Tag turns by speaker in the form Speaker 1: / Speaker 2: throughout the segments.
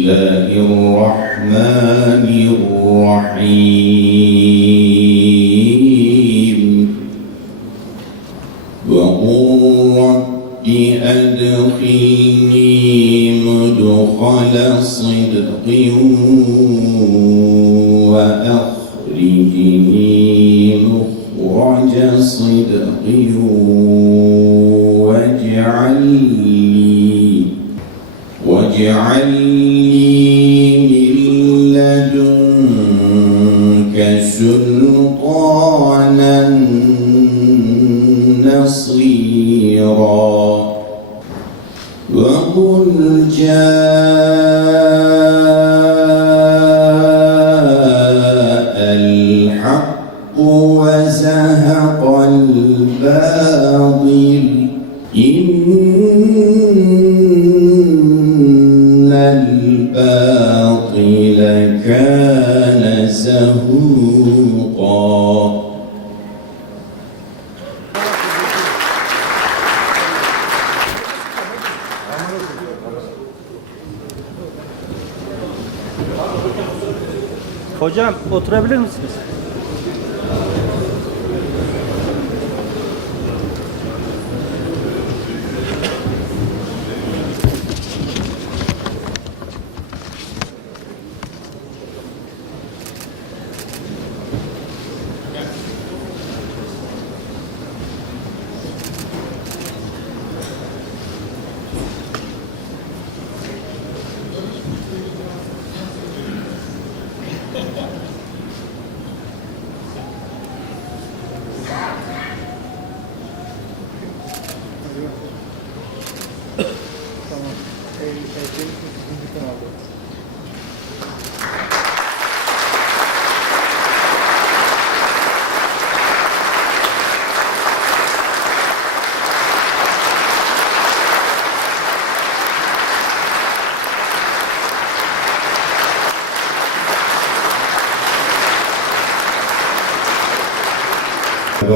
Speaker 1: الله الرحمن الرحيم. وقل رب أدخلني مدخل صدق وأخرجني مخرج صدق سلطانا نصيرا. وقل جاء الحق وزهق الباطل. إن
Speaker 2: oturabilir misiniz?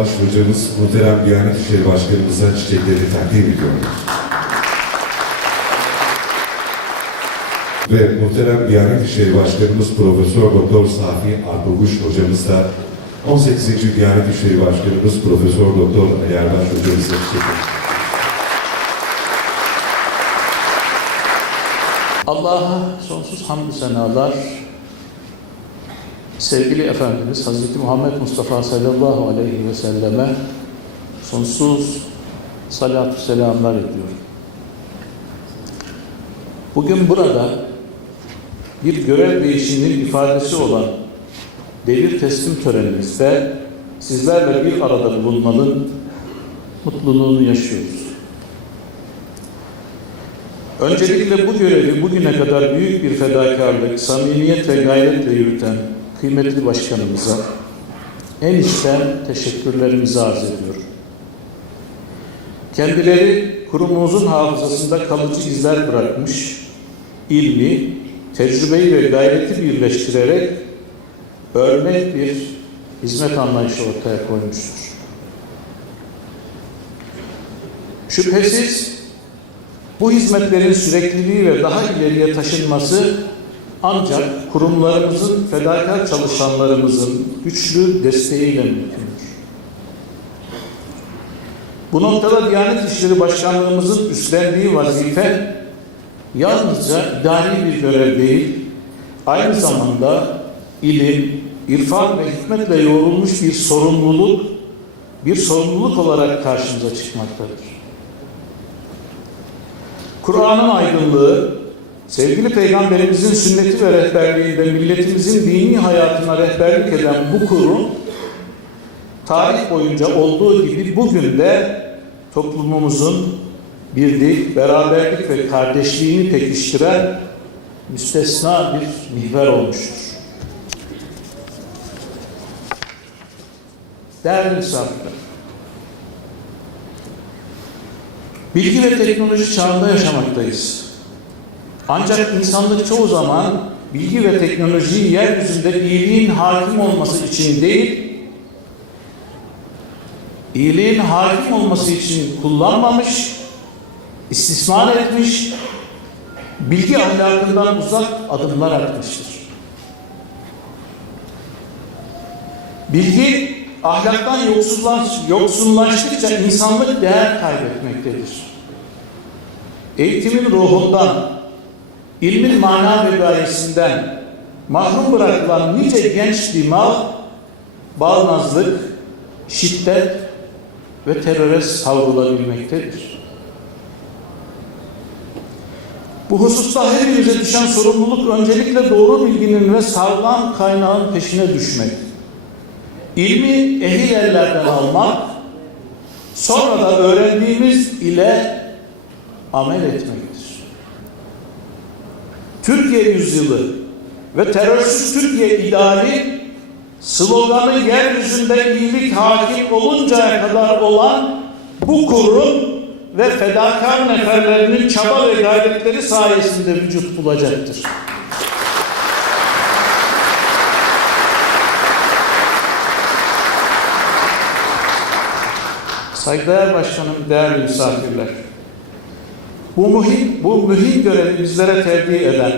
Speaker 3: Baş hocamız muhterem Diyanet İşleri Başkanımıza çiçekleri takdim ediyoruz. Ve muhterem Diyanet İşleri Başkanımız Profesör Doktor Safi Arpaguş hocamız da 18. Diyanet İşleri Başkanımız Profesör Doktor Ali Erbaş hocamıza çiçekleri
Speaker 4: Allah'a sonsuz hamdü senalar, sevgili Efendimiz Hazreti Muhammed Mustafa sallallahu aleyhi ve selleme sonsuz salatü selamlar ediyorum. Bugün burada bir görev değişiminin ifadesi olan devir teslim törenimizde sizlerle bir arada bulunmanın mutluluğunu yaşıyoruz. Öncelikle bu görevi bugüne kadar büyük bir fedakarlık, samimiyet ve gayretle yürüten kıymetli başkanımıza en içten teşekkürlerimizi arz ediyorum. Kendileri kurumumuzun hafızasında kalıcı izler bırakmış, ilmi, tecrübeyi ve gayreti birleştirerek örnek bir hizmet anlayışı ortaya koymuştur. Şüphesiz bu hizmetlerin sürekliliği ve daha ileriye taşınması ancak kurumlarımızın, fedakar çalışanlarımızın güçlü desteğiyle mümkündür. Bu noktada Diyanet İşleri Başkanlığımızın üstlendiği vazife yalnızca idari bir görev değil, aynı zamanda ilim, irfan ve hikmetle yoğrulmuş bir sorumluluk, bir sorumluluk olarak karşımıza çıkmaktadır. Kur'an'ın aydınlığı, sevgili Peygamberimizin sünneti ve rehberliğinde milletimizin dini hayatına rehberlik eden bu kurum, tarih boyunca olduğu gibi bugün de toplumumuzun birlik, beraberlik ve kardeşliğini pekiştiren müstesna bir mihver olmuştur. Değerli misafirler, bilgi ve teknoloji çağında yaşamaktayız. Ancak insanlık çoğu zaman bilgi ve teknolojiyi yeryüzünde iyiliğin hakim olması için değil, iyiliğin hakim olması için kullanmamış, istismar etmiş, bilgi ahlakından uzak adımlar atmıştır. Bilgi ahlaktan yoksullaş, yoksunlaştıkça insanlık değer kaybetmektedir. Eğitimin ruhundan, ilmin mana ve mahrum bırakılan nice genç dima, bağnazlık, şiddet ve teröre savrulabilmektedir. Bu hususta hepimize düşen sorumluluk öncelikle doğru bilginin ve sağlam kaynağın peşine düşmek. İlmi ehil ellerden almak, sonra da öğrendiğimiz ile amel etmektir. Türkiye yüzyılı ve terörsüz Türkiye ideali sloganı yeryüzünde iyilik hakim oluncaya kadar olan bu kurum ve fedakar neferlerinin çaba ve gayretleri sayesinde vücut bulacaktır. Saygıdeğer Başkanım, değerli misafirler. Bu mühim, bu mühim görevi bizlere tevdi eden,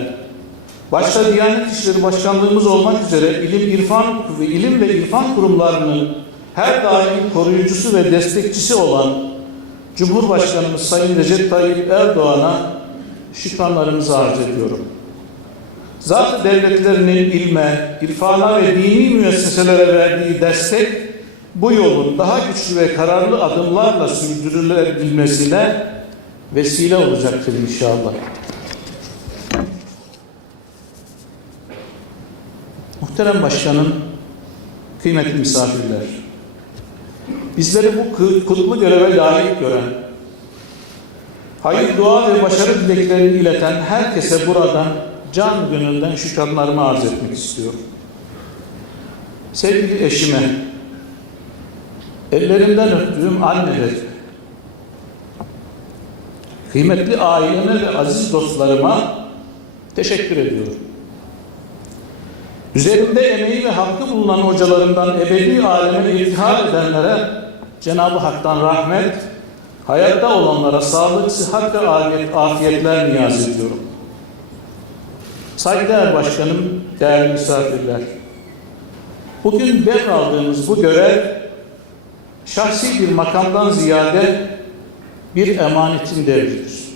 Speaker 4: başta Diyanet İşleri Başkanlığımız olmak üzere ilim, irfan ve ilim ve irfan kurumlarının her daim koruyucusu ve destekçisi olan Cumhurbaşkanımız Sayın Recep Tayyip Erdoğan'a şükranlarımızı arz ediyorum. Zat devletlerinin ilme, irfana ve dini müesseselere verdiği destek bu yolun daha güçlü ve kararlı adımlarla sürdürülebilmesine vesile olacaktır inşallah. Muhterem Başkanım, kıymetli misafirler, bizleri bu kutlu göreve layık gören, hayır dua ve başarı dileklerini ileten herkese buradan can gönülden şükranlarımı arz etmek istiyorum. Sevgili eşime, ellerinden öptüğüm anneler, kıymetli aileme ve aziz dostlarıma teşekkür ediyorum. Üzerinde emeği ve hakkı bulunan hocalarından ebedi aleme irtihar edenlere Cenab-ı Hak'tan rahmet, hayatta olanlara sağlık, sıhhat ve afiyet, afiyetler niyaz ediyorum. Saygıdeğer Başkanım, değerli misafirler, bugün devraldığımız bu görev şahsi bir makamdan ziyade bir emanetin devridir.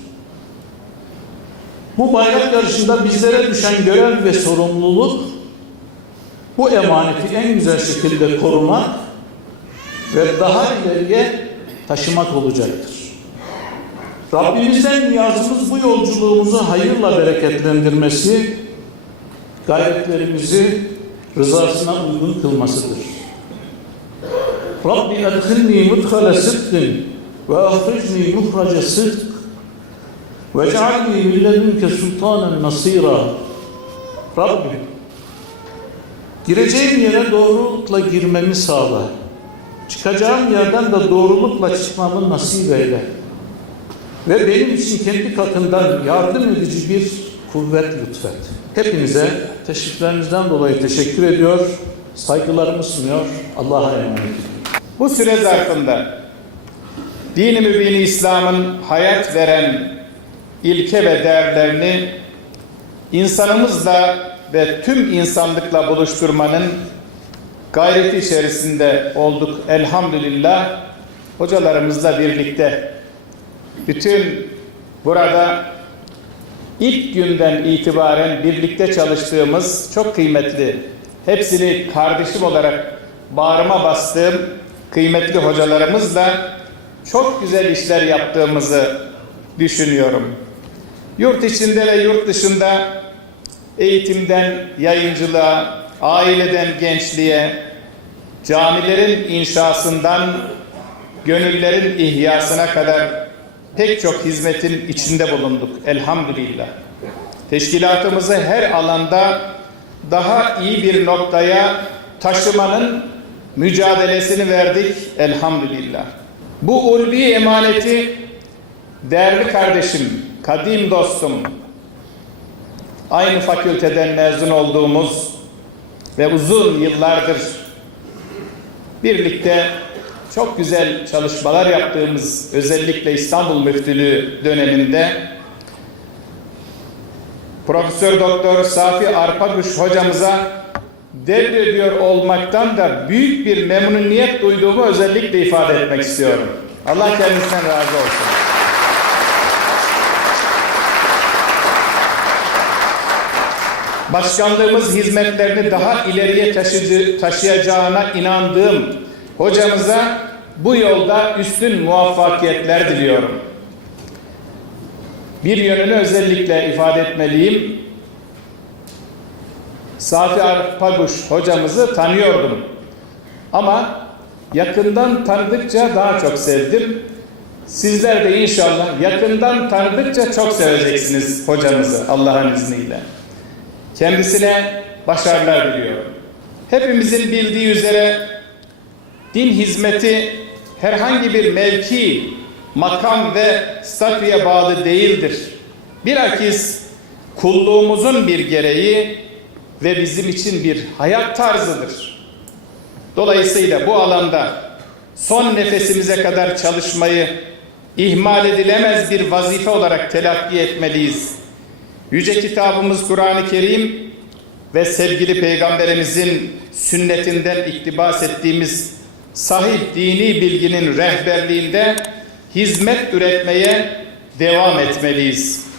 Speaker 4: Bu bayrak yarışında bizlere düşen görev ve sorumluluk bu emaneti en güzel şekilde korumak ve daha ileriye taşımak olacaktır. Rabbimizden niyazımız bu yolculuğumuzu hayırla bereketlendirmesi, gayretlerimizi rızasına uygun kılmasıdır. Rabbi edhilni mudhale sıdkın ve ahricni muhrace sıdk ve cealni min ledunke sultanen nasira. Rabbim Gireceğim yere doğrulukla girmemi sağla. Çıkacağım yerden de doğrulukla çıkmamı nasip eyle. Ve benim için kendi katından yardım edici bir kuvvet lütfet. Hepinize teşriflerinizden dolayı teşekkür ediyor, saygılarımı sunuyor. Allah'a emanet olun.
Speaker 5: Bu süre zarfında dini mübini İslam'ın hayat veren ilke ve değerlerini insanımızla ve tüm insanlıkla buluşturmanın gayreti içerisinde olduk elhamdülillah. Hocalarımızla birlikte bütün burada ilk günden itibaren birlikte çalıştığımız çok kıymetli hepsini kardeşim olarak bağrıma bastığım kıymetli hocalarımızla çok güzel işler yaptığımızı düşünüyorum. Yurt içinde ve yurt dışında eğitimden yayıncılığa, aileden gençliğe, camilerin inşasından gönüllerin ihyasına kadar pek çok hizmetin içinde bulunduk elhamdülillah. Teşkilatımızı her alanda daha iyi bir noktaya taşımanın mücadelesini verdik elhamdülillah. Bu ulvi emaneti değerli kardeşim, kadim dostum, aynı fakülteden mezun olduğumuz ve uzun yıllardır birlikte çok güzel çalışmalar yaptığımız özellikle İstanbul Müftülüğü döneminde Profesör Doktor Safi Arpakuş hocamıza devrediyor olmaktan da büyük bir memnuniyet duyduğumu özellikle ifade etmek istiyorum. Allah kendisinden razı olsun. Başkanlığımız hizmetlerini daha ileriye taşıcı, taşıyacağına inandığım hocamıza bu yolda üstün muvaffakiyetler diliyorum. Bir yönünü özellikle ifade etmeliyim. Safi Arpaguş hocamızı tanıyordum. Ama yakından tanıdıkça daha çok sevdim. Sizler de inşallah yakından tanıdıkça çok seveceksiniz hocamızı Allah'ın izniyle. Kendisine başarılar diliyorum. Hepimizin bildiği üzere din hizmeti herhangi bir mevki, makam ve statüye bağlı değildir. Bilakis kulluğumuzun bir gereği ve bizim için bir hayat tarzıdır. Dolayısıyla bu alanda son nefesimize kadar çalışmayı ihmal edilemez bir vazife olarak telakki etmeliyiz. Yüce kitabımız Kur'an-ı Kerim ve sevgili peygamberimizin sünnetinden iktibas ettiğimiz sahih dini bilginin rehberliğinde hizmet üretmeye devam etmeliyiz.